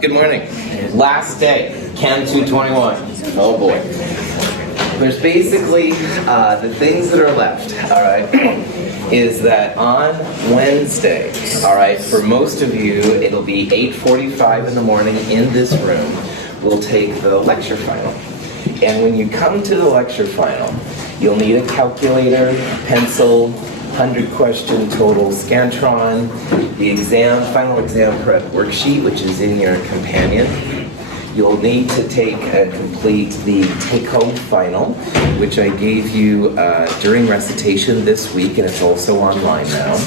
Good morning. Last day, Chem 221. Oh boy. There's basically the things that are left, all right, is that on Wednesday, all right, for most of you, it'll be 8:45 in the morning in this room. We'll take the lecture final. And when you come to the lecture final, you'll need a calculator, pencil, 100-question total Scantron, the final exam prep worksheet, which is in your companion. You'll need to complete the take-home final, which I gave you during recitation this week, and it's also online now.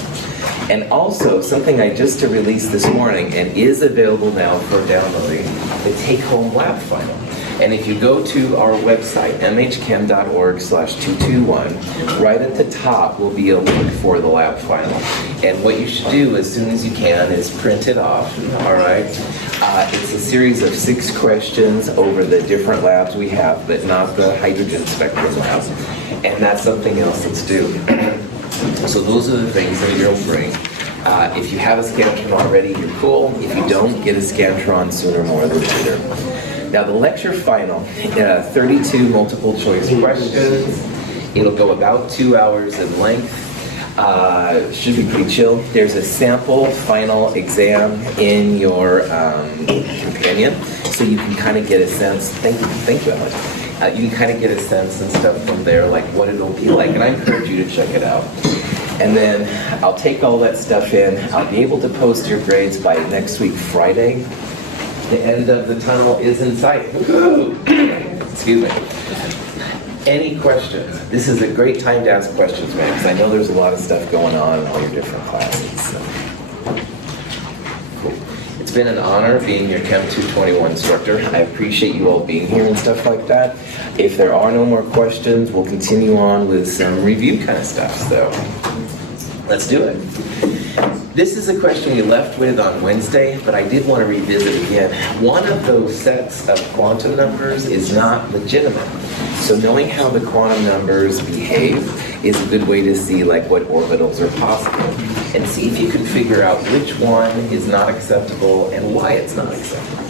And also, something I just released this morning and is available now for downloading, the take-home lab final. And if you go to our website, mhchem.org/221, right at the top will be a link for the lab final. And what you should do as soon as you can is print it off, all right? It's a series of 6 questions over the different labs we have, but not the hydrogen spectrum lab. And that's something else that's due. So those are the things that you'll bring. If you have a Scantron already, you're cool. If you don't, get a Scantron sooner more than later. Now the lecture final, 32 multiple choice questions. It'll go about 2 hours in length. Should be pretty chill. There's a sample final exam in your companion, so you can kind of get a sense. Thank you, Alex. You can kind of get a sense and stuff from there, like what it'll be like, and I encourage you to check it out. And then I'll take all that stuff in. I'll be able to post your grades by next week, Friday. The end of the tunnel is in sight. Excuse me. Any questions? This is a great time to ask questions, man, because I know there's a lot of stuff going on in all your different classes. So. Cool. It's been an honor being your Chem 221 instructor. I appreciate you all being here and stuff like that. If there are no more questions, we'll continue on with some review kind of stuff. So let's do it. This is a question we left with on Wednesday, but I did want to revisit again. One of those sets of quantum numbers is not legitimate. So knowing how the quantum numbers behave is a good way to see like what orbitals are possible. And see if you can figure out which one is not acceptable and why it's not acceptable.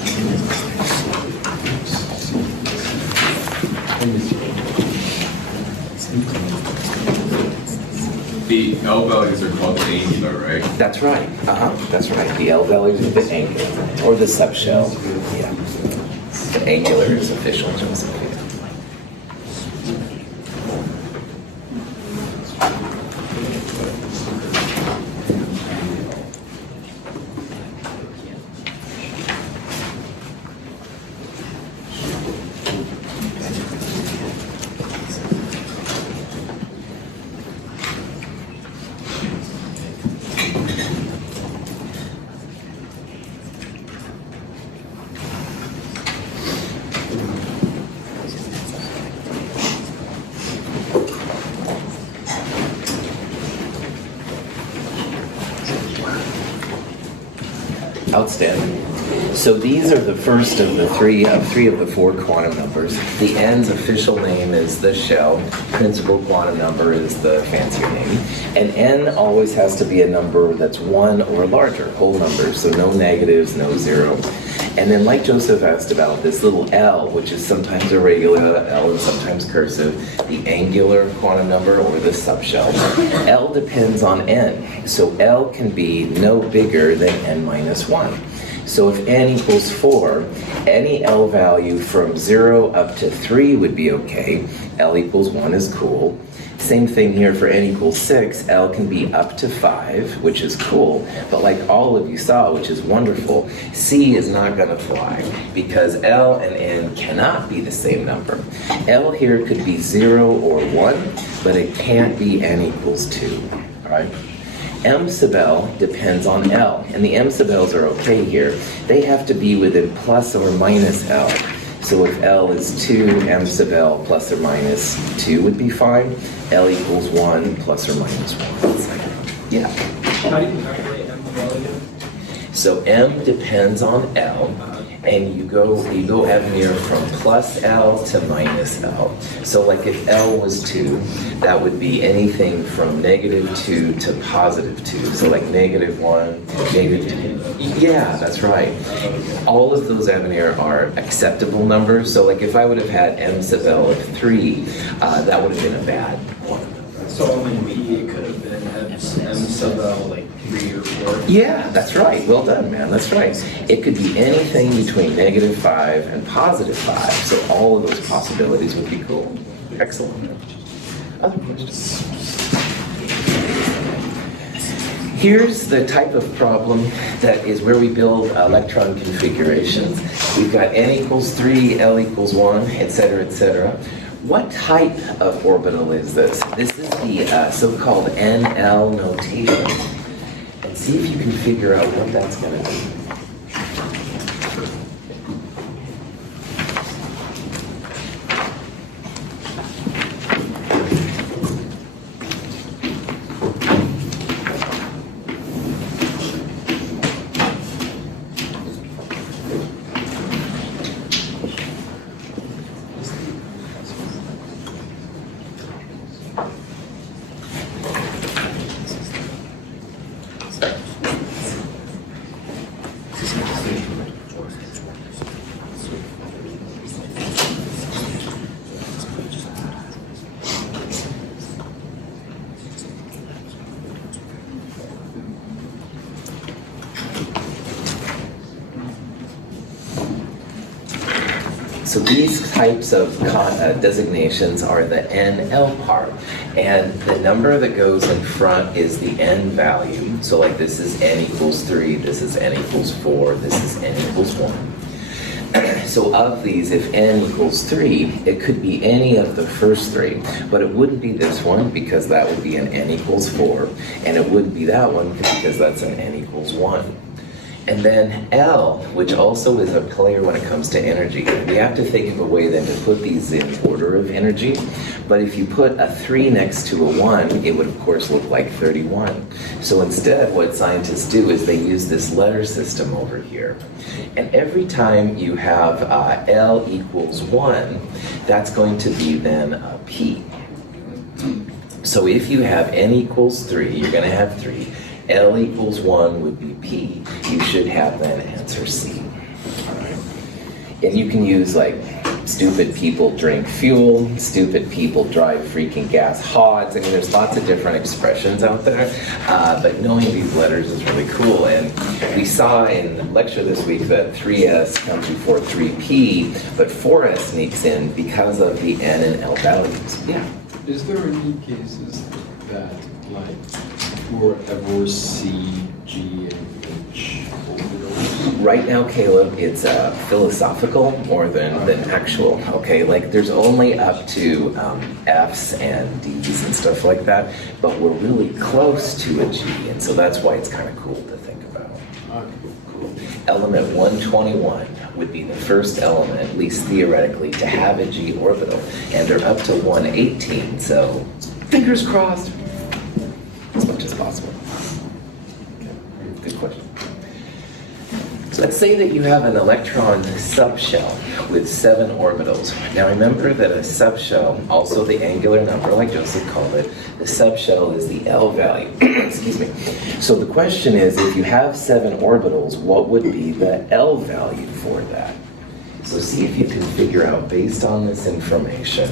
The L values are called angular, right? That's right. That's right. The L values are the angular, or the subshell. Yeah. The angular is official, Joseph. Outstanding. So these are the first of the three of the 4 quantum numbers. The n's official name is the shell. Principal quantum number is the fancier name. And n always has to be a number that's 1 or larger, whole numbers, so no negatives, no zeros. And then like Joseph asked about this little L, which is sometimes a regular L and sometimes cursive, the angular quantum number or the subshell. L depends on n. So L can be no bigger than n minus 1. So if n equals 4, any L value from 0 up to 3 would be okay. L equals 1 is cool. Same thing here for n equals 6, L can be up to 5, which is cool. But like all of you saw, which is wonderful, C is not going to fly because L and n cannot be the same number. L here could be 0 or 1, but it can't be n equals 2. All right? M sub L depends on L, and the M sub L's are okay here. They have to be within plus or minus L. So if L is 2, M sub L plus or minus 2 would be fine. L equals 1 plus or minus 1. Yeah. How do you calculate M value? So M depends on L, and you go Evanier from plus L to minus L. So like if L was 2, that would be anything from -2 to +2. So like -1, -2. Yeah, that's right. All of those Evanier are acceptable numbers. So like if I would have had M sub L of 3, that would have been a bad one. So only P, it could have been M sub L, like 3 or 4. Yeah, that's right. Well done, man. That's right. It could be anything between -5 and +5. So all of those possibilities would be cool. Excellent. Other questions? Here's the type of problem that is where we build electron configurations. We've got n equals 3, L equals 1, etc., etc. What type of orbital is this? This is the so-called NL notation. And see if you can figure out what that's going to be. So these types of designations are the NL part, and the number that goes in front is the N value. So like this is N equals 3, this is N equals 4, this is N equals 1. So of these, if N equals 3, it could be any of the first 3, but it wouldn't be this one because that would be an N equals 4, and it wouldn't be that one because that's an N equals 1. And then L, which also is a player when it comes to energy. We have to think of a way then to put these in order of energy. But if you put a 3 next to a 1, it would of course look like 31. So instead what scientists do is they use this letter system over here. And every time you have L equals 1, that's going to be then a P. So if you have N equals 3, you're going to have 3. L equals 1 would be P. You should have then answer C. And you can use like stupid people drink fuel, stupid people drive freaking gas hogs. I mean, there's lots of different expressions out there, but knowing these letters is really cool. And we saw in the lecture this week that 3S comes before 3P, but 4S sneaks in because of the N and L values. Yeah. Is there any cases that, like, forever C, G, and H orbitals? Right now, Caleb, it's philosophical more than actual. Okay, like there's only up to F's and D's and stuff like that, but we're really close to a G, and so that's why it's kind of cool to think about. Cool. Element 121 would be the first element, at least theoretically, to have a G orbital, and they're up to 118, so fingers crossed. As much as possible. Okay. Good question. So let's say that you have an electron subshell with 7 orbitals. Now remember that a subshell, also the angular number, like Joseph called it, the subshell is the L value. Excuse me. So the question is, if you have 7 orbitals, what would be the L value for that? So see if you can figure out, based on this information,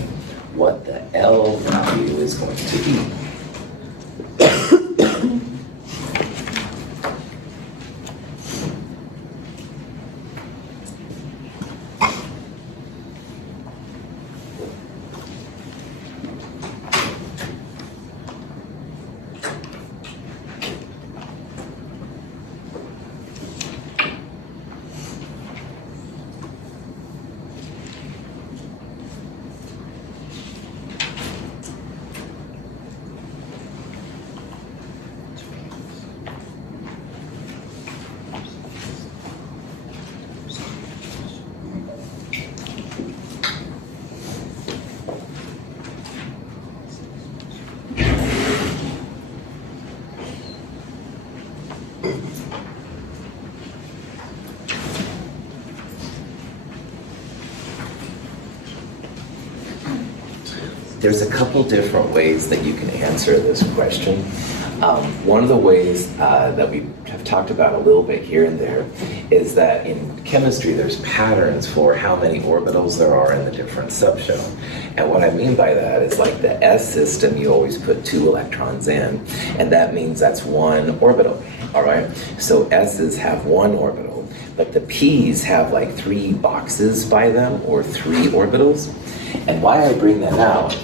what the L value is going to be. There's a couple different ways that you can answer this question. One of the ways that we have talked about a little bit here and there is that in chemistry there's patterns for how many orbitals there are in the different subshell. And what I mean by that is like the S system, you always put 2 electrons in, and that means that's 1 orbital, all right? So S's have 1 orbital, but the P's have like 3 boxes by them, or 3 orbitals. And why I bring that out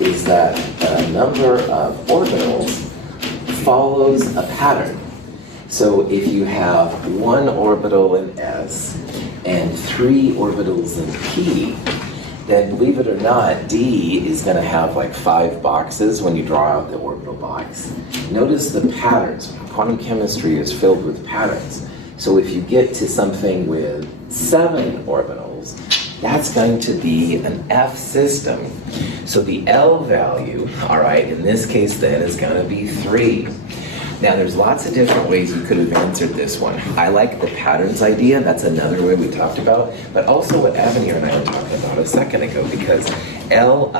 is that a number of orbitals follows a pattern. So if you have 1 orbital in S and 3 orbitals in P, then believe it or not, D is going to have like 5 boxes when you draw out the orbital box. Notice the patterns. Quantum chemistry is filled with patterns. So if you get to something with 7 orbitals, that's going to be an F system. So the L value, all right, in this case then is going to be 3. Now there's lots of different ways you could have answered this one. I like the patterns idea, that's another way we talked about, but also what Avenir and I were talking about a second ago, because L,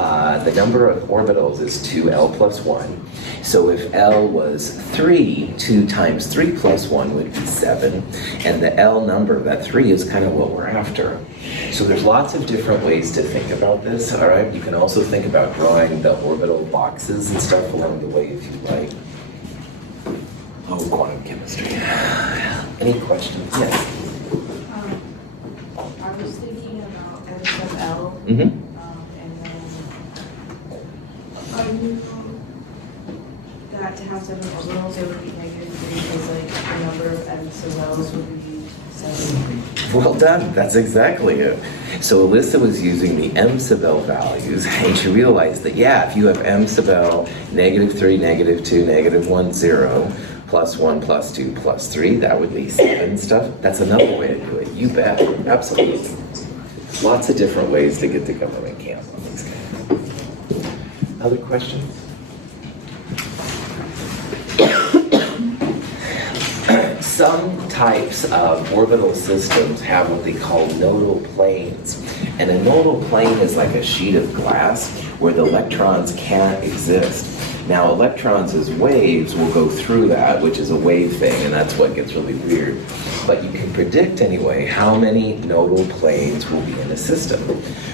the number of orbitals is 2L plus 1. So if L was 3, 2 times 3 plus 1 would be 7, and the L number, that 3, is kind of what we're after. So there's lots of different ways to think about this, all right? You can also think about drawing the orbital boxes and stuff along the way if you like. Oh, quantum chemistry. Any questions? Yes. I was thinking about M sub L, Mm-hmm. and then I knew that to have 7 orbitals, it would be -3 because like the number of M sub L's would be 7. Well done. That's exactly it. So Alyssa was using the M sub L values, and she realized that, yeah, if you have M sub L, -3, -2, -1, 0, +1, +2, +3, that would be 7 stuff. That's another way to do it. You bet. Absolutely. Lots of different ways to get to government camp on these guys. Other questions? Some types of orbital systems have what they call nodal planes. And a nodal plane is like a sheet of glass where the electrons can't exist. Now, electrons as waves will go through that, which is a wave thing, and that's what gets really weird. But you can predict anyway how many nodal planes will be in a system.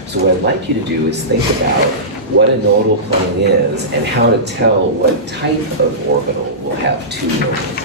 So what I'd like you to do is think about what a nodal plane is and how to tell what type of orbital will have 2 nodal planes.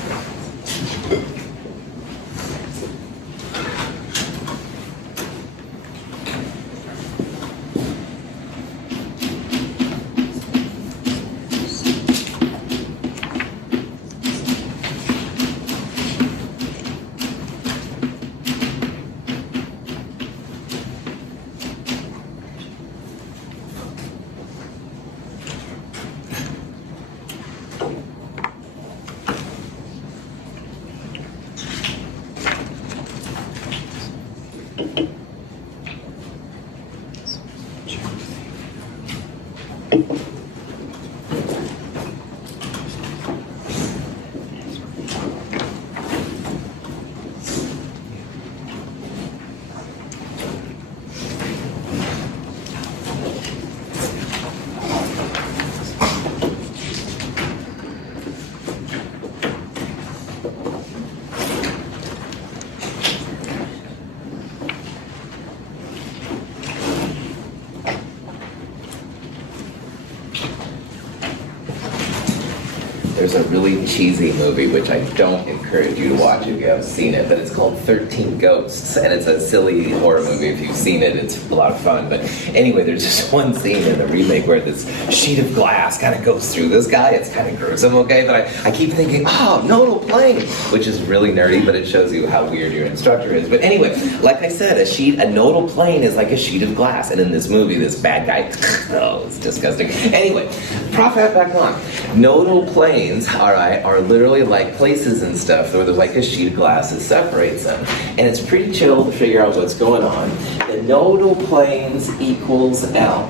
There's a really cheesy movie, which I don't encourage you to watch if you haven't seen it, but it's called 13 Ghosts, and it's a silly horror movie. If you've seen it, it's a lot of fun. But anyway, there's just one scene in the remake where this sheet of glass kind of goes through this guy. It's kind of gruesome, okay? But I keep thinking, oh, nodal plane, which is really nerdy, but it shows you how weird your instructor is. But anyway, like I said, a nodal plane is like a sheet of glass. And in this movie, this bad guy, oh, it's disgusting. Anyway, Prof, back on. Nodal planes, all right, are literally like places and stuff where there's like a sheet of glass that separates them. And it's pretty chill to figure out what's going on. The nodal planes equals L.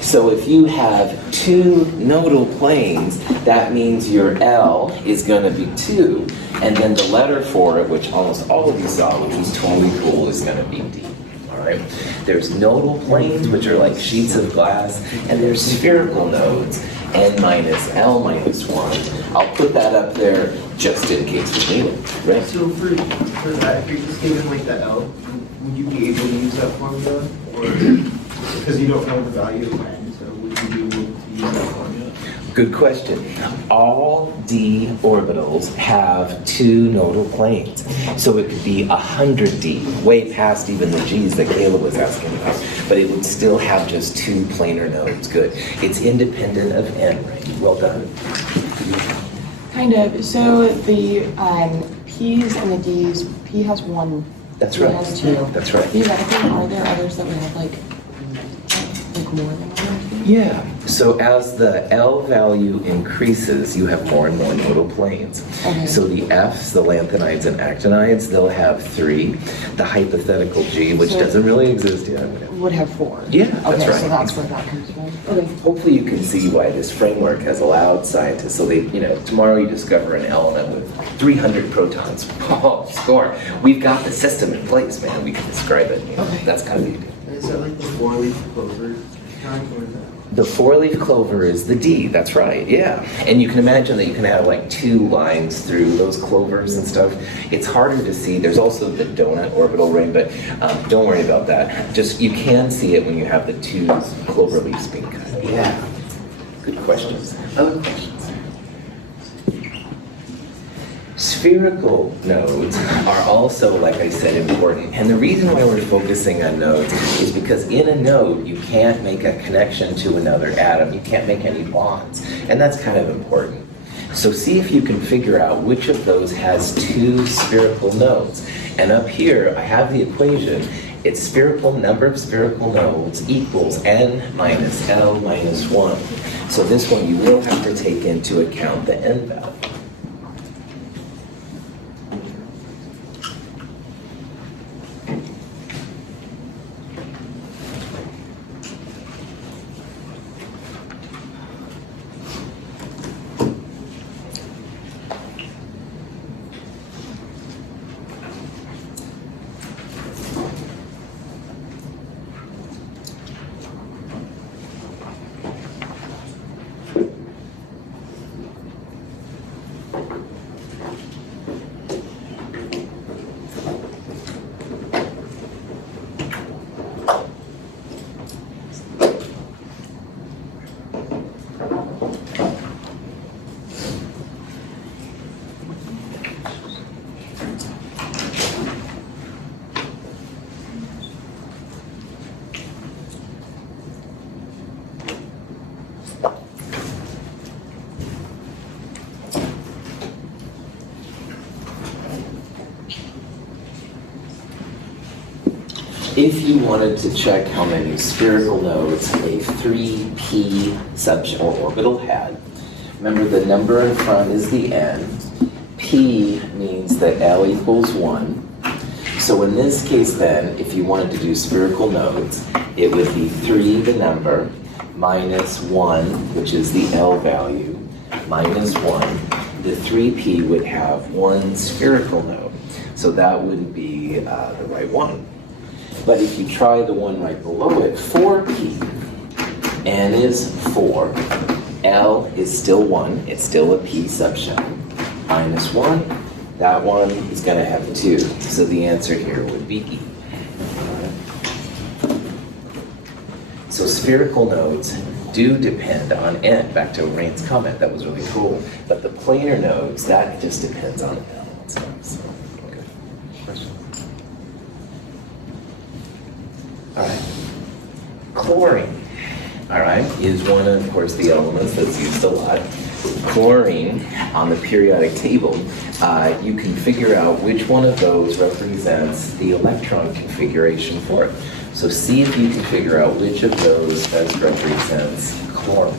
So if you have 2 nodal planes, that means your L is going to be 2. And then the letter for it, which almost all of you saw, which was totally cool, is going to be D. all right? There's nodal planes, which are like sheets of glass, and there's spherical nodes, n minus L minus 1. I'll put that up there just in case we need it, right? So for that, if you're just given like the L, would you be able to use that formula? Or, because you don't know the value of n, so would you be able to use that formula? Good question. All d orbitals have 2 nodal planes. So it could be 100d, way past even the g's that Caleb was asking about. But it would still have just 2 planar nodes. Good. It's independent of n, right? Well done. Kind of. So the P's and the D's, P has 1. That's D right. has 2. That's right. Theoretically, are there others that would have like more than 1 or 2? Yeah. So as the L value increases, you have more and more nodal planes. Okay. So the F's, the lanthanides and actinides, they'll have 3. The hypothetical G, which So- doesn't really exist yet. Would have 4. Yeah, that's okay, right. so that's where that comes from. Okay. Hopefully you can see why this framework has allowed scientists, so they, tomorrow you discover an element with 300 protons. Oh, score. We've got the system in place, man. We can describe it. Okay. That's kind of the idea. Is that like the 4-leaf clover kind, or is that? The 4-leaf clover is the D, that's right, yeah. And you can imagine that you can have like 2 lines through those clovers and stuff. It's harder to see. There's also the donut orbital ring, but don't worry about that. Just, you can see it when you have the 2 clover leaves being cut. Yeah. Good questions. Other questions? Spherical nodes are also, like I said, important. And the reason why we're focusing on nodes is because in a node, you can't make a connection to another atom. You can't make any bonds. And that's kind of important. So see if you can figure out which of those has 2 spherical nodes. And up here, I have the equation. It's number of spherical nodes equals n minus L minus 1. So this one you will have to take into account the n value. If you wanted to check how many spherical nodes a 3p or orbital had, remember the number in front is the n. P means that L equals 1. So in this case then, if you wanted to do spherical nodes, it would be 3, the number, minus 1, which is the L value, minus 1. The 3p would have 1 spherical node. So that wouldn't be the right one. But if you try the one right below it, 4p, n is 4, L is still 1, it's still a p subshell, minus 1, that one is going to have 2. So the answer here would be E. So spherical nodes do depend on n. Back to Rain's comment, that was really cool. But the planar nodes, that just depends on L. So, okay. Questions? All right. Chlorine, all right, is one of course, the elements that's used a lot. Chlorine, on the periodic table, you can figure out which one of those represents the electron configuration for it. So see if you can figure out which of those best represents chlorine.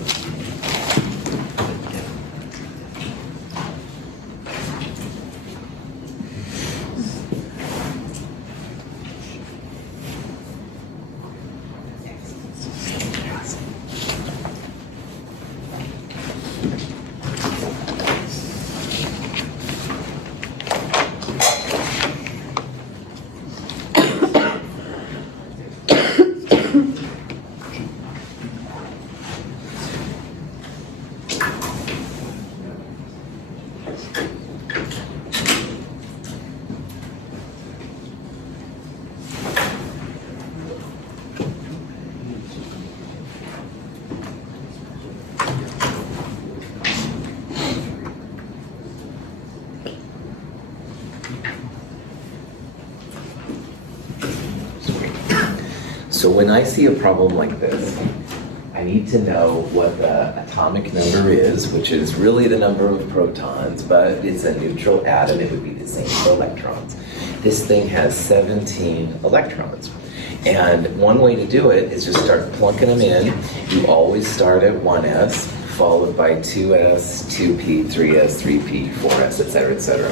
So when I see a problem like this, I need to know what the atomic number is, which is really the number of protons, but it's a neutral atom. It would be the same for electrons. This thing has 17 electrons. And one way to do it is just start plunking them in. You always start at 1s, followed by 2s, 2p, 3s, 3p, 4s, etc., etc.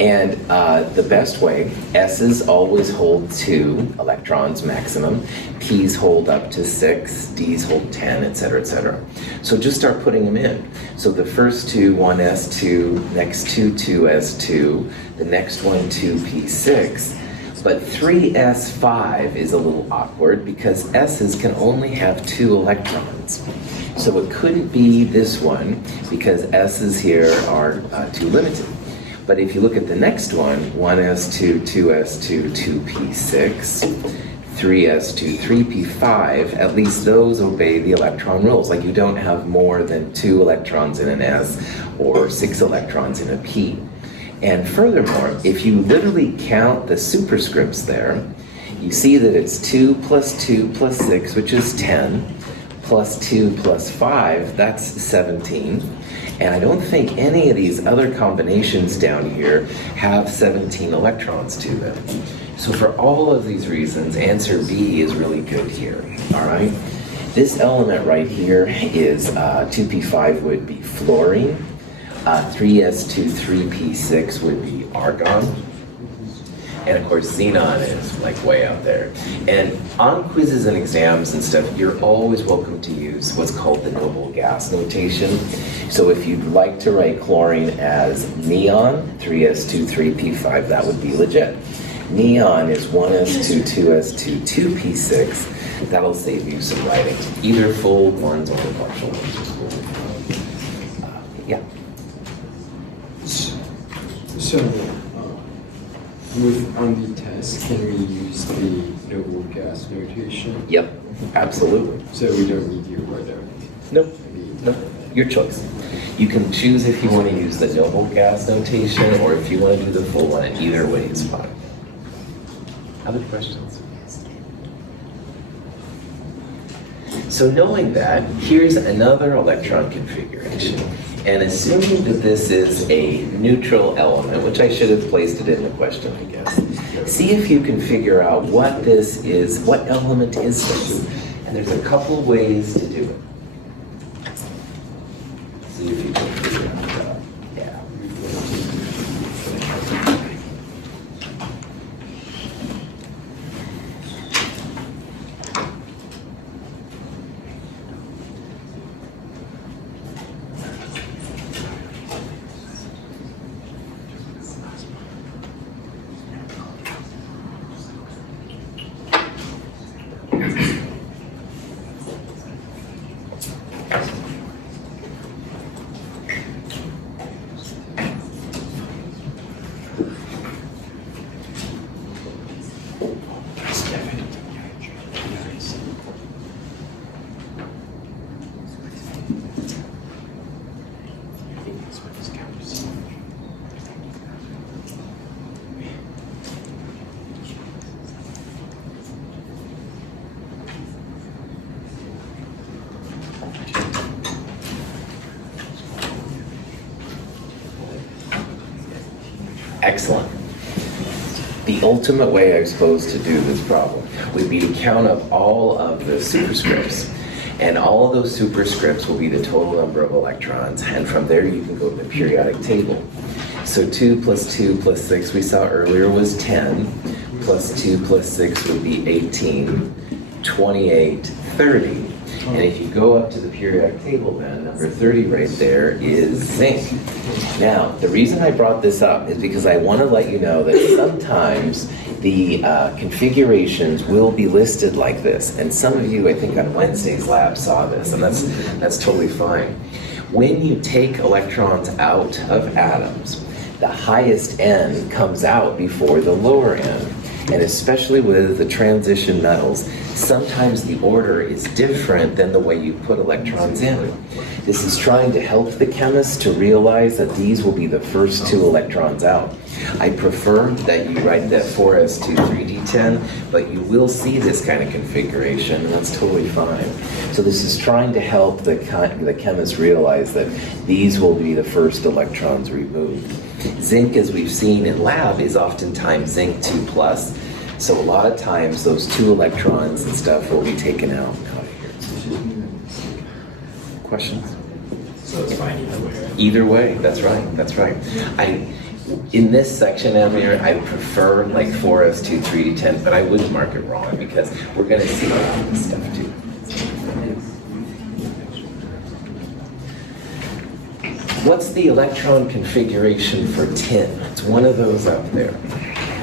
And the best way, S's always hold 2 electrons maximum, P's hold up to 6, D's hold 10, etc., etc. So just start putting them in. So the first two, 1s2, next two, 2s2, the next one, 2p6, but 3s5 is a little awkward because S's can only have 2 electrons. So it couldn't be this one because S's here are too limited. But if you look at the next one, 1s2, 2s2, 2p6, 3s2, 3p5, at least those obey the electron rules. Like you don't have more than 2 electrons in an S or 6 electrons in a P. And furthermore, if you literally count the superscripts there, you see that it's 2 plus 2 plus 6, which is 10, plus 2 plus 5, that's 17. And I don't think any of these other combinations down here have 17 electrons to them. So for all of these reasons, answer B is really good here, all right? This element right here is 2p5 would be fluorine, 3s2, 3p6 would be argon, and of course xenon is like way out there. And on quizzes and exams and stuff, you're always welcome to use what's called the noble gas notation. So if you'd like to write chlorine as neon, 3s2, 3p5, that would be legit. Neon is 1s2, 2s2, 2p6. That'll save you some writing. Either full ones or partial ones. Yeah. So, on the test, can we use the noble gas notation? Yep, absolutely. So we don't need you right now? Nope. Nope. Your choice. You can choose if you want to use the noble gas notation or if you want to do the full one, and either way is fine. Other questions? So knowing that, here's another electron configuration. And assuming that this is a neutral element, which I should have placed it in the question, I guess, see if you can figure out what this is, what element is this? And there's a couple ways to do it. See if you can figure it out. Yeah. Excellent. The ultimate way, I suppose, to do this problem would be to count up all of the superscripts. And all of those superscripts will be the total number of electrons. And from there, you can go to the periodic table. So 2 plus 2 plus 6 we saw earlier was 10. Plus 2 plus 6 would be 18, 28, 30. And if you go up to the periodic table then, number 30 right there is zinc. Now, the reason I brought this up is because I want to let you know that sometimes the configurations will be listed like this. And some of you, I think on Wednesday's lab saw this, and that's totally fine. When you take electrons out of atoms, the highest n comes out before the lower n. And especially with the transition metals, sometimes the order is different than the way you put electrons in. This is trying to help the chemist to realize that these will be the first 2 electrons out. I prefer that you write that 4s2 3d10, but you will see this kind of configuration, and that's totally fine. So this is trying to help the chemist realize that these will be the first electrons removed. Zinc, as we've seen in lab, is oftentimes zinc 2+. So a lot of times those 2 electrons and stuff will be taken out of here. Questions? So it's fine either way. Either way, that's right, that's right. In this section, Amir, I prefer like 4s2 3d10, but I wouldn't mark it wrong because we're going to see a lot of this stuff too. What's the electron configuration for tin? It's one of those up there.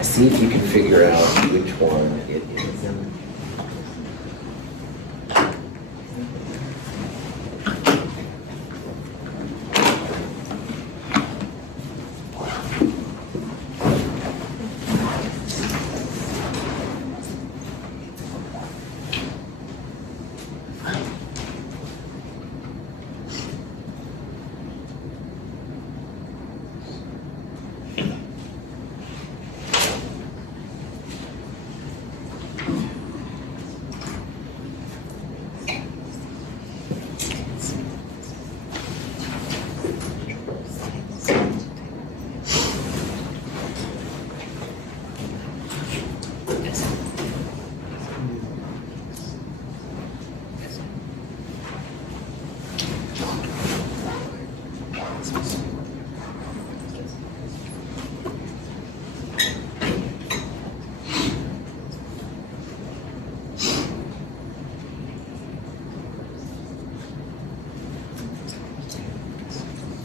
See if you can figure out which one it is.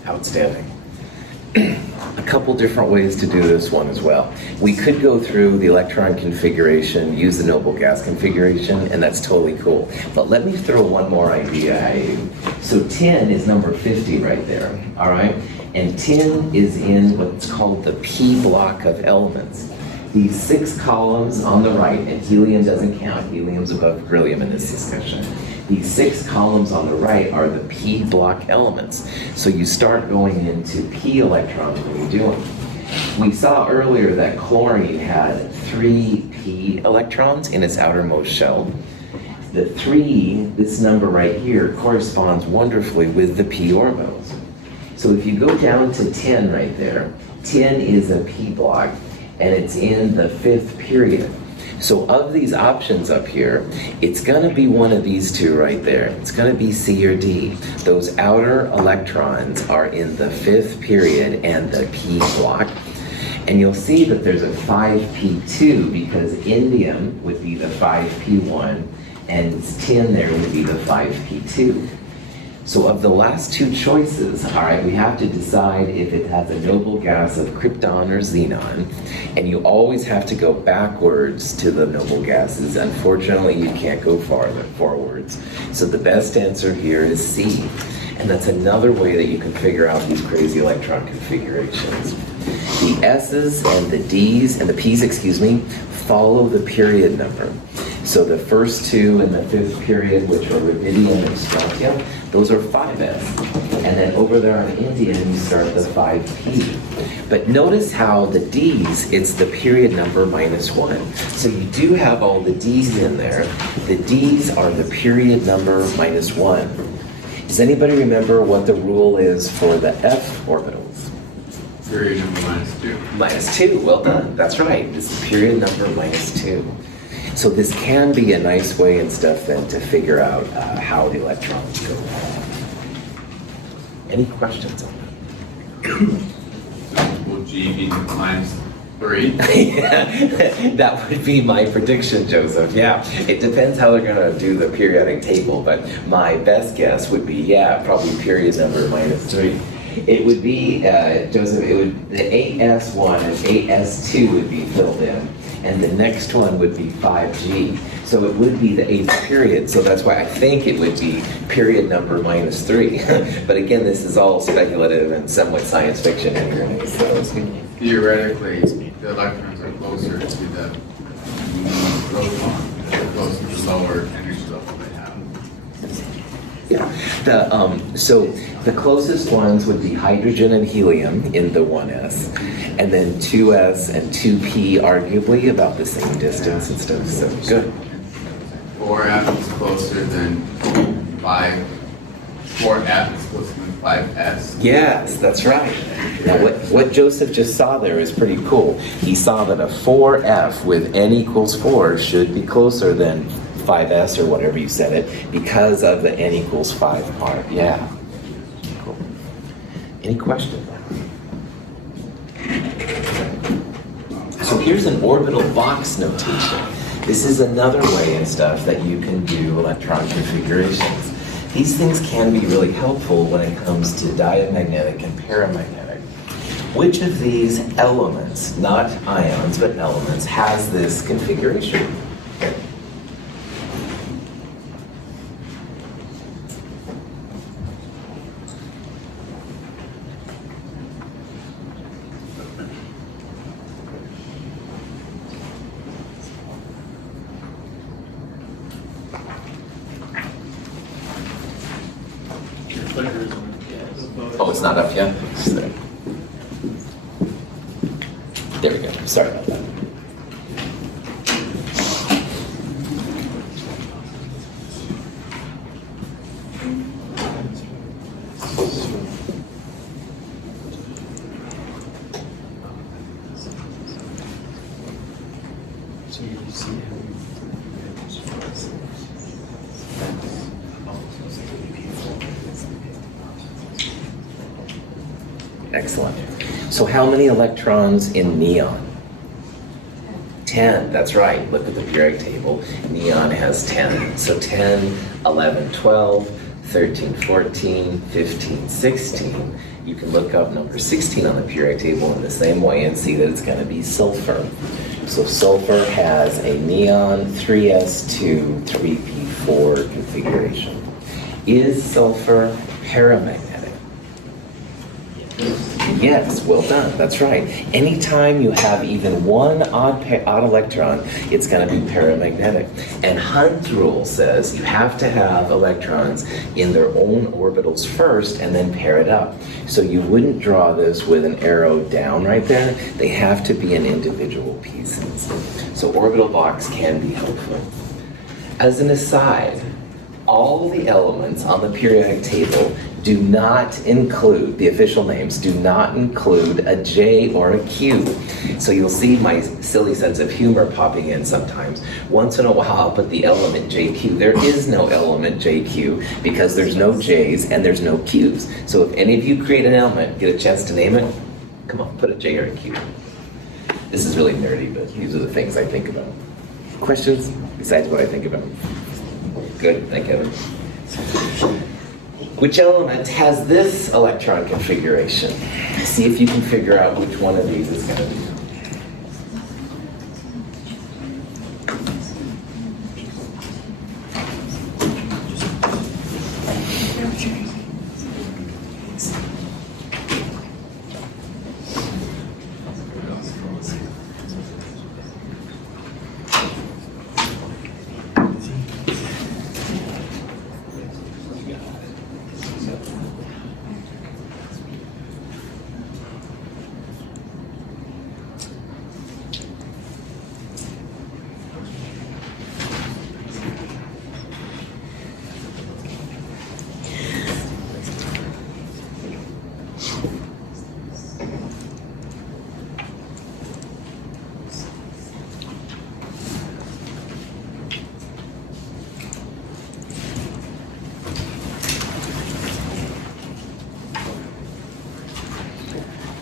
Outstanding. A couple different ways to do this one as well. We could go through the electron configuration, use the noble gas configuration, and that's totally cool. But let me throw one more idea at you. So tin is number 50 right there, all right? And tin is in what's called the P block of elements. These 6 columns on the right, and helium doesn't count, helium's above beryllium in this discussion. These 6 columns on the right are the P block elements. So you start going into P electrons when you do them. We saw earlier that chlorine had 3 P electrons in its outermost shell. The 3, this number right here, corresponds wonderfully with the P orbitals. So if you go down to 10 right there, 10 is a P block, and it's in the 5th period. So of these options up here, it's going to be one of these 2 right there. It's going to be C or D. Those outer electrons are in the 5th period and the P block. And you'll see that there's a 5p2 because indium would be the 5p1 and tin there would be the 5p2. So of the last 2 choices, all right, we have to decide if it has a noble gas of krypton or xenon, and you always have to go backwards to the noble gases. Unfortunately, you can't go farther forwards. So the best answer here is C. And that's another way that you can figure out these crazy electron configurations. The S's and the D's and the P's, follow the period number. So the first 2 in the 5th period, which are rubidium and strontium, those are 5s. And then over there on indium, you start the 5p. But notice how the D's, it's the period number -1. So you do have all the D's in there. The D's are the period number -1. Does anybody remember what the rule is for the F orbitals? Period number -2. -2, well done. That's right. It's the period number -2. So this can be a nice way and stuff then to figure out how the electrons go. Any questions on Will G be -3? Yeah, that would be my prediction, Joseph. Yeah, it depends how they're going to do the periodic table, but my best guess would be, yeah, probably period number -3. It would be, Joseph, the 8s1 and 8s2 would be filled in, and the next one would be 5G. So it would be the 8th period, so that's why I think it would be period number -3. But again, this is all speculative and somewhat science fiction anyway. So Theoretically, the electrons are closer to the goes on, as opposed to the lower energy level they have. Yeah. So the closest ones would be hydrogen and helium in the 1s, and then 2s and 2p arguably about the same distance and stuff. So good. 4F is closer than 5. 4F is closer than 5S. Yes, that's right. Now, what Joseph just saw there is pretty cool. He saw that a 4F with n equals 4 should be closer than 5S or whatever you said it because of the n equals 5 part. Yeah. Cool. Any questions? So here's an orbital box notation. This is another way and stuff that you can do electron configurations. These things can be really helpful when it comes to diamagnetic and paramagnetic. Which of these elements, not ions, but elements, has this configuration? Here. Oh, it's not up yet? There we go. Sorry about that. So you see how Excellent. So how many electrons in neon? 10, that's right. Look at the periodic table. Neon has 10. So 10, 11, 12, 13, 14, 15, 16. You can look up number 16 on the periodic table in the same way and see that it's going to be sulfur. So sulfur has a neon 3s2, 3p4 configuration. Is sulfur paramagnetic? Yes, well done. That's right. Anytime you have even one odd electron, it's going to be paramagnetic. And Hund's rule says you have to have electrons in their own orbitals first and then pair it up. So you wouldn't draw this with an arrow down right there. They have to be in individual pieces. So orbital box can be helpful. As an aside, all the elements on the periodic table do not include, the official names do not include a J or a Q. So you'll see my silly sense of humor popping in sometimes. Once in a while I'll put the element JQ. There is no element JQ because there's no J's and there's no Q's. So if any of you create an element, get a chance to name it, come on, put a J or a Q. This is really nerdy, but these are the things I think about. Questions besides what I think about? Good, thank you. Which element has this electron configuration? See if you can figure out which one of these is going to be.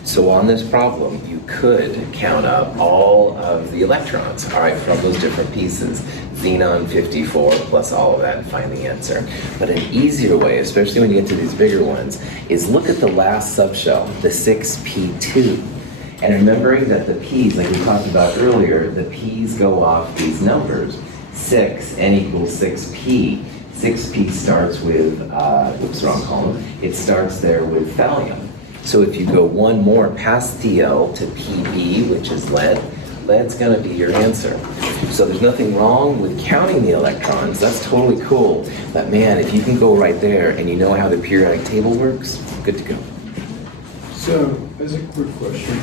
So on this problem, you could count up all of the electrons, all right, from those different pieces, xenon 54 plus all of that, and find the answer. But an easier way, especially when you get to these bigger ones, is look at the last subshell, the 6p2. And remembering that the p's, like we talked about earlier, the p's go off these numbers. 6, n equals 6p. 6p starts with, oops, wrong column. It starts there with thallium. So if you go one more past DL to PB, which is lead, lead's going to be your answer. So there's nothing wrong with counting the electrons. That's totally cool. But man, if you can go right there and you know how the periodic table works, good to go. So, as a quick question,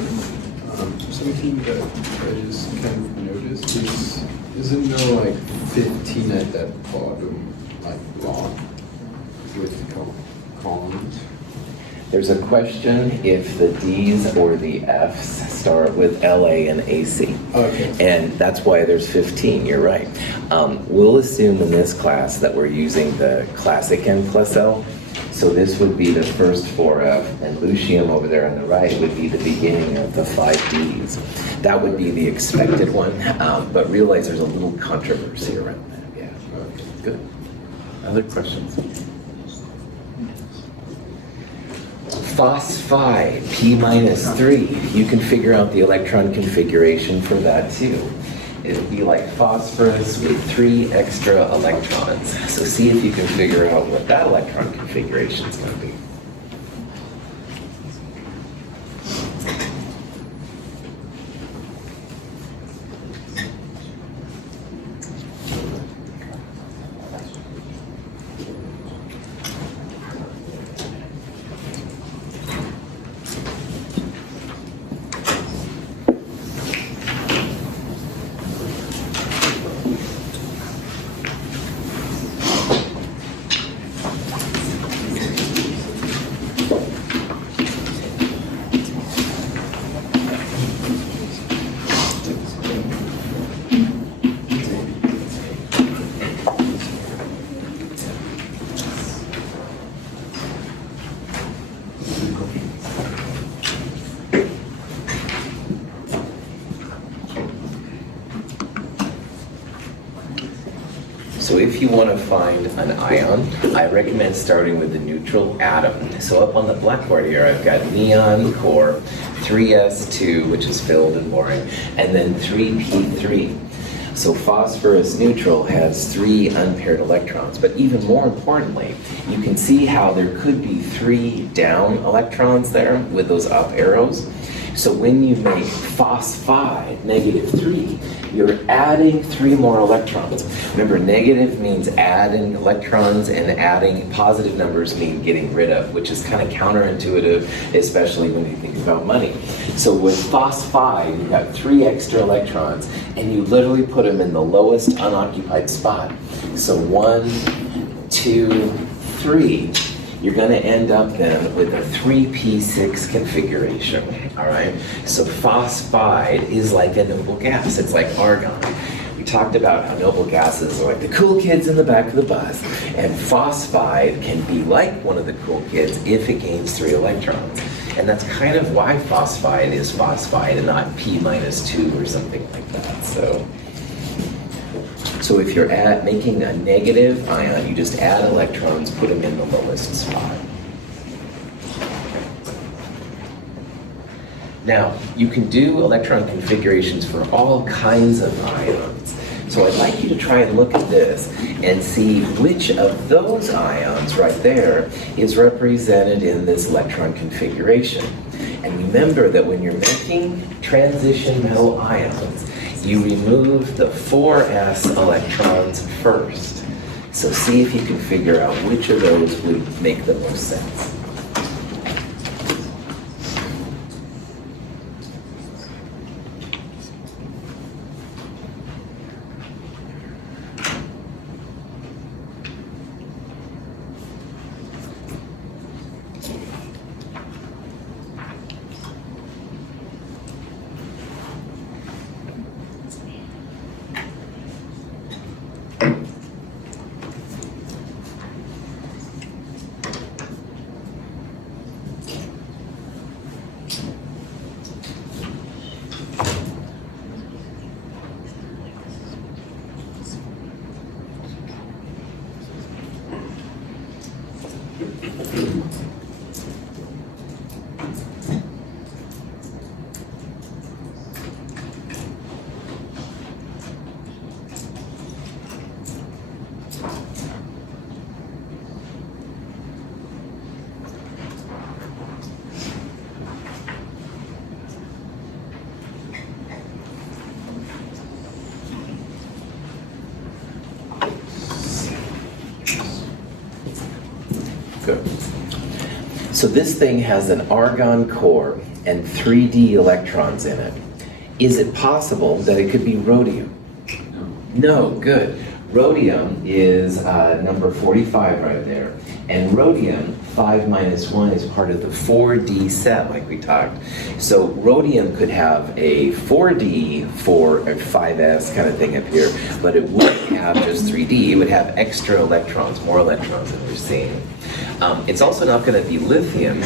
something that I just kind of noticed is, isn't there like 15 at that bottom, like block with columns? There's a question if the D's or the F's start with LA and AC. Okay. And that's why there's 15, you're right. We'll assume in this class that we're using the classic N plus L. So this would be the first 4F, and Lucium over there on the right would be the beginning of the 5Ds. That would be the expected one, but realize there's a little controversy around that. Yeah, good. Other questions? Phosphide, P-3. You can figure out the electron configuration for that too. It would be like phosphorus with 3 extra electrons. So see if you can figure out what that electron configuration is going to be. So if you want to find an ion, I recommend starting with the neutral atom. So up on the blackboard here, I've got neon core, 3s2, which is filled and boring, and then 3p3. So phosphorus neutral has 3 unpaired electrons, but even more importantly, you can see how there could be 3 down electrons there with those up arrows. So when you make phosphide, -3, you're adding 3 more electrons. Remember, negative means adding electrons, and adding positive numbers mean getting rid of, which is kind of counterintuitive, especially when you think about money. So with phosphide, you've got 3 extra electrons, and you literally put them in the lowest unoccupied spot. So 1, 2, 3. You're going to end up then with a 3p6 configuration, all right? So phosphide is like a noble gas. It's like argon. We talked about how noble gases are like the cool kids in the back of the bus, and phosphide can be like one of the cool kids if it gains 3 electrons. And that's kind of why phosphide is phosphide and not P-2 or something like that. So if you're making a negative ion, you just add electrons, put them in the lowest spot. Now, you can do electron configurations for all kinds of ions. So I'd like you to try and look at this and see which of those ions right there is represented in this electron configuration. And remember that when you're making transition metal ions, you remove the 4s electrons first. So see if you can figure out which of those would make the most sense. Good. So this thing has an argon core and 3D electrons in it. Is it possible that it could be rhodium? No, good. Rhodium is number 45 right there. And rhodium, 5 minus 1, is part of the 4D set, like we talked. So rhodium could have a 4D, 4 or 5s kind of thing up here, but it wouldn't have just 3D. It would have extra electrons, more electrons than we're seeing. It's also not going to be lithium.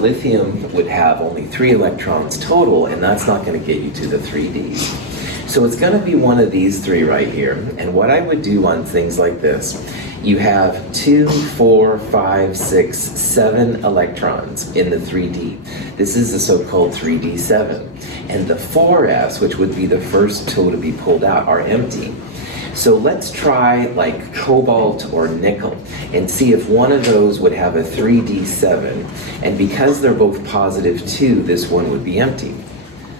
Lithium would have only 3 electrons total, and that's not going to get you to the 3Ds. So it's going to be one of these 3 right here. And what I would do on things like this, you have 2, 4, 5, 6, 7 electrons in the 3D. This is the so-called 3D7. And the 4s, which would be the first two to be pulled out, are empty. So let's try like cobalt or nickel and see if one of those would have a 3D7. And because they're both positive 2, this one would be empty.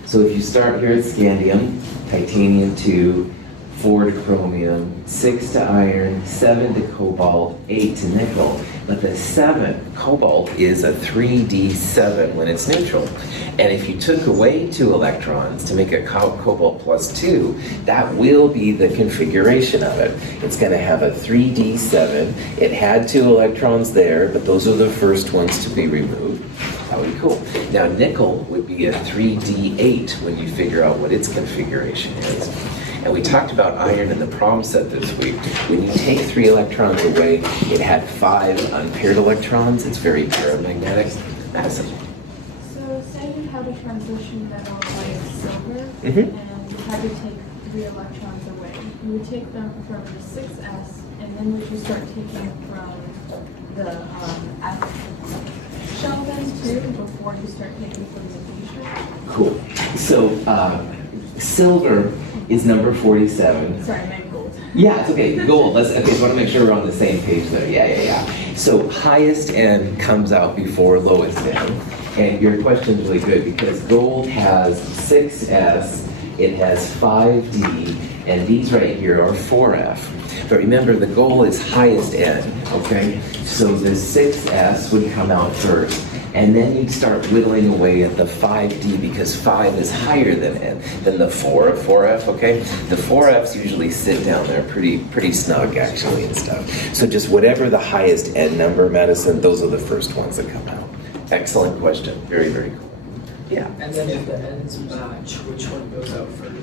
So if you start here at scandium, titanium 2, 4 to chromium, 6 to iron, 7 to cobalt, 8 to nickel. But the 7, cobalt, is a 3D7 when it's neutral. And if you took away 2 electrons to make a cobalt plus 2, that will be the configuration of it. It's going to have a 3D7. It had 2 electrons there, but those are the first ones to be removed. That would be cool. Now nickel would be a 3D8 when you figure out what its configuration is. And we talked about iron in the problem set this week. When you take 3 electrons away, it had 5 unpaired electrons. It's very paramagnetic. Madison. So say you have a transition metal like silver, Mhm. and you had to take 3 electrons away. You would take them from the 6s, and then would you start taking from the F shell then too, before you start taking from the D shell? Cool. So silver is number 47. Sorry, I meant gold. Yeah, it's okay. Gold. Okay, so I want to make sure we're on the same page there. Yeah. So highest N comes out before lowest N. And your question's really good because gold has 6s, it has 5d, and these right here are 4f. But remember, the goal is highest N, okay? So the 6s would come out first. And then you'd start whittling away at the 5D because 5 is higher than N, than the 4F, okay? The 4Fs usually sit down there pretty snug, actually, and stuff. So just whatever the highest N number, Madison, those are the first ones that come out. Excellent question. Very, very cool. Yeah. And then if the ends match, which one goes out first?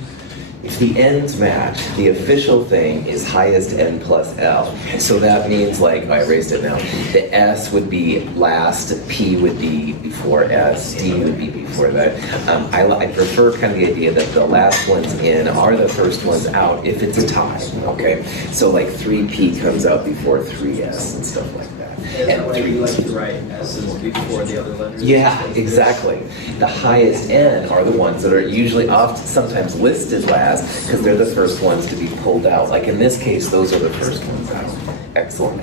If the ends match, the official thing is highest N plus L. So that means, like, I erased it now, the S would be last, P would be before S, D would be before that. I prefer kind of the idea that the last ones in are the first ones out if it's a tie, okay? So like 3P comes out before 3S and stuff like that. And that way you like to write S's before the other letters? Yeah, exactly. The highest N are the ones that are usually sometimes listed last because they're the first ones to be pulled out. Like in this case, those are the first ones out. Excellent.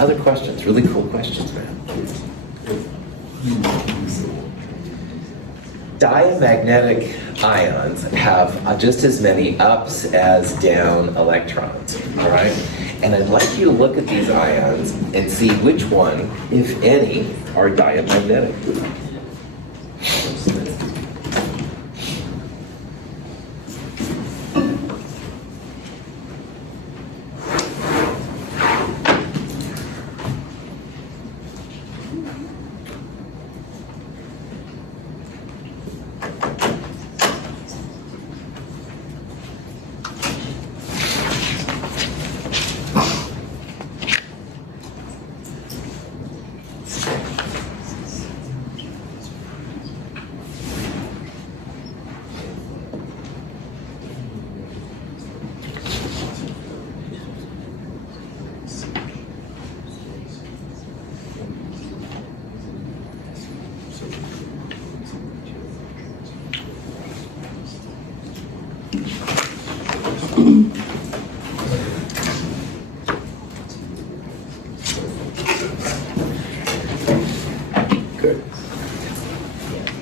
Other questions? Really cool questions, man. Diamagnetic ions have just as many ups as down electrons, all right? And I'd like you to look at these ions and see which one, if any, are diamagnetic. Good.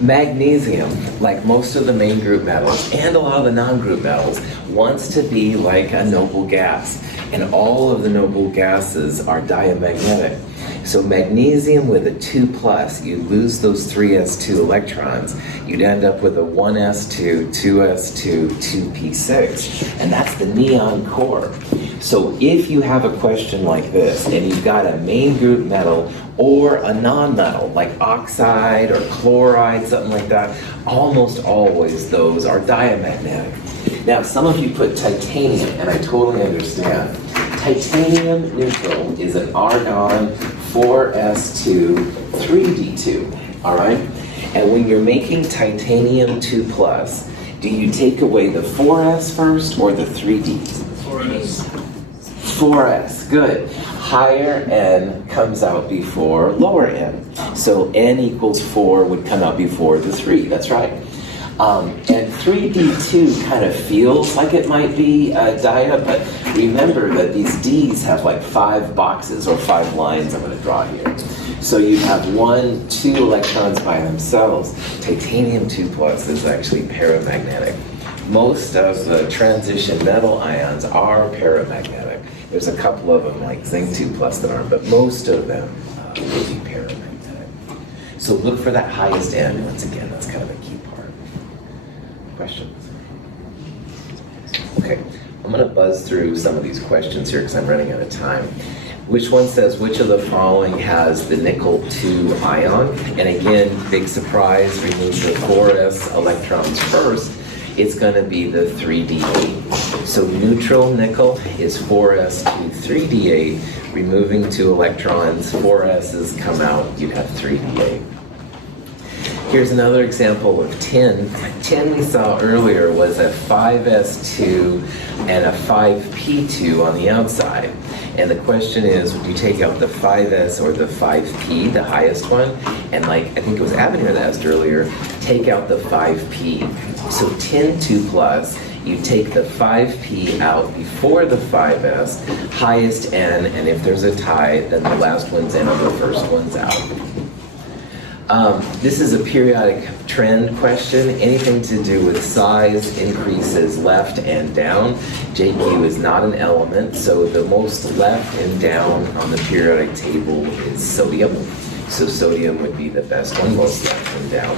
Magnesium, like most of the main group metals and a lot of the non-group metals, wants to be like a noble gas. And all of the noble gases are diamagnetic. So magnesium with a 2+, you lose those 3s2 electrons. You'd end up with a 1s2, 2s2, 2p6. And that's the neon core. So if you have a question like this, and you've got a main group metal or a non-metal, like oxide or chloride, something like that, almost always those are diamagnetic. Now, some of you put titanium, and I totally understand. Titanium neutral is an argon 4s2 3d2, all right? And when you're making titanium 2+, do you take away the 4s first or the 3ds? 4s, good. Higher n comes out before lower n. So n equals 4 would come out before the 3, that's right. And 3d2 kind of feels like it might be a dia, but remember that these Ds have like 5 boxes or 5 lines I'm going to draw here. So you have 1, 2 electrons by themselves. Titanium 2+ is actually paramagnetic. Most of the transition metal ions are paramagnetic. There's a couple of them like zinc 2+ that aren't, but most of them will be paramagnetic. So look for that highest N. Once again, that's kind of a key part. Questions? Okay, I'm going to buzz through some of these questions here because I'm running out of time. Which one says, which of the following has the nickel 2 ion? And again, big surprise, remove the 4s electrons first. It's going to be the 3d8. So neutral nickel is 4s2 3d8. Removing 2 electrons, 4s's come out, you'd have 3d8. Here's another example of tin. Tin we saw earlier was a 5s2 and a 5p2 on the outside. And the question is, would you take out the 5s or the 5p, the highest one? And like, I think it was Avenir that asked earlier, take out the 5p. So tin 2+, you take the 5p out before the 5s, highest n, and if there's a tie, then the last one's in and the first one's out. This is a periodic trend question. Anything to do with size increases left and down. JQ is not an element, so the most left and down on the periodic table is sodium. So sodium would be the best one, most left and down.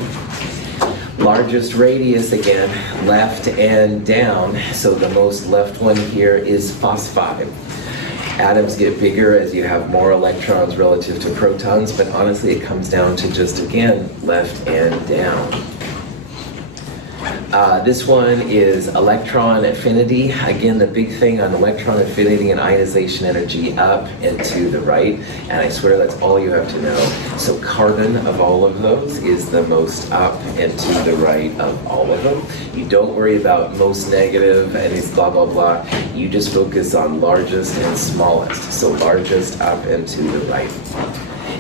Largest radius, again, left and down. So the most left one here is phosphide. Atoms get bigger as you have more electrons relative to protons, but honestly it comes down to just, again, left and down. This one is electron affinity. Again, the big thing on electron affinity and ionization energy, up and to the right, and I swear that's all you have to know. So carbon of all of those is the most up and to the right of all of them. You don't worry about most negative and it's blah, blah, blah. You just focus on largest and smallest. So largest up and to the right.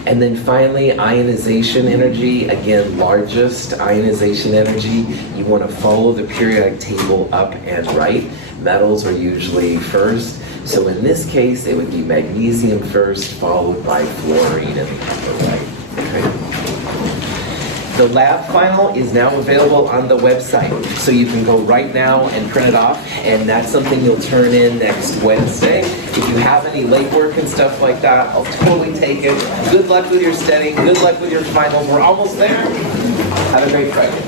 And then finally, ionization energy. Again, largest ionization energy. You want to follow the periodic table up and right. Metals are usually first. So in this case, it would be magnesium first, followed by fluorine in the upper right. Okay. The lab final is now available on the website. So you can go right now and print it off, and that's something you'll turn in next Wednesday. If you have any late work and stuff like that, I'll totally take it. Good luck with your studying. Good luck with your finals. We're almost there. Have a great Friday.